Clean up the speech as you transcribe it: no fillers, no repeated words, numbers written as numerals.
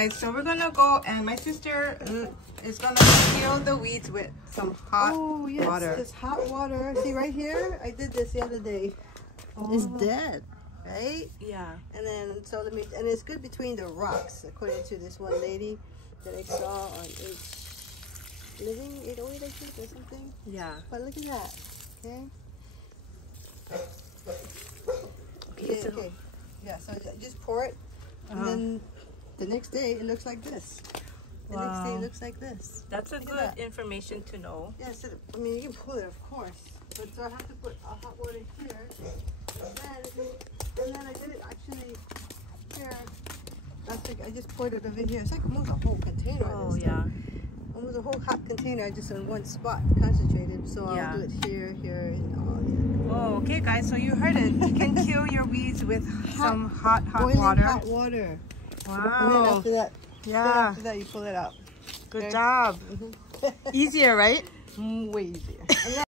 guys, so we're gonna go, and my sister is gonna kill the weeds with some hot water. It's hot water. See right here? I did this the other day. It's dead, right? Yeah. And then and it's good between the rocks, according to this one lady that I saw on Living 808, I think, or something. Yeah. But look at that. Okay. Okay. Yeah. So just pour it, and then the next day it looks like this. The next day it looks like this. That's a good information to know. Yeah. So I mean, you can pull it, of course, but so I have to put hot water here, and then I did it actually here. I just poured it over here. It's like almost a whole container. Oh yeah. Almost a whole hot container, just in one spot, concentrated. So I'll do it here, and all. Oh, okay, guys. So you heard it. You can kill your weeds with some hot boiling water. Hot water. Wow. And then after that, yeah. you pull it out. Good job. Easier, right? Way easier.